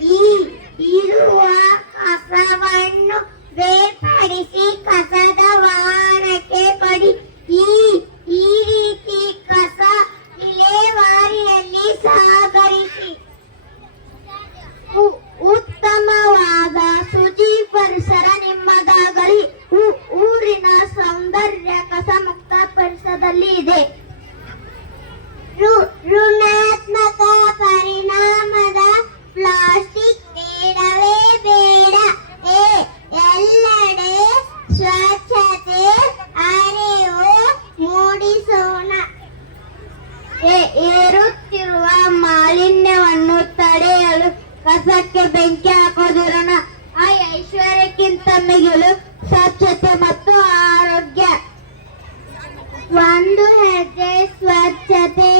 ಈ ಇರುವ ಕಸವನ್ನು ಬೇರ್ಪಡಿಸಿ ಕಸದ ವಾಹನಕ್ಕೆ ಕೊಡಿ. ಈ ರೀತಿ ಕಸ ವಿಲೇವಾರಿಯಲ್ಲಿ ಸಹಕರಿಸಿ. ಉತ್ತಮವಾದ ಶುಚಿ ಪರಿಸರ ನಿಮ್ಮದಾಗಲಿ. ಊರಿನ ಸೌಂದರ್ಯ ಕಸ ಮುಕ್ತ ಪರಿಸರದಲ್ಲಿ ಇದೆ. ಋಣಾತ್ಮಕ ಪರಿಣಾಮದ ಪ್ಲಾಸ್ಟಿಕ್ ಬೇಡವೇ ಬೇಡ. ಎಲ್ಲೆಡೆ ಸ್ವಚ್ಛತೆ ಅರಿವು ಮೂಡಿಸೋಣ. ಏರುತ್ತಿರುವ ಮಾಲಿನ್ಯವನ್ನು ತಡೆಯಲು ಕಸಕ್ಕೆ ಬೆಂಕಿ ಹಾಕೋದಿರೋಣ. ಆ ಐಶ್ವರ್ಯಕ್ಕಿಂತ ಮಿಗಿಲು ಸ್ವಚ್ಛತೆ ಮತ್ತು ಆರೋಗ್ಯ. ಒಂದು ಹೆಜ್ಜೆ ಸ್ವಚ್ಛತೆ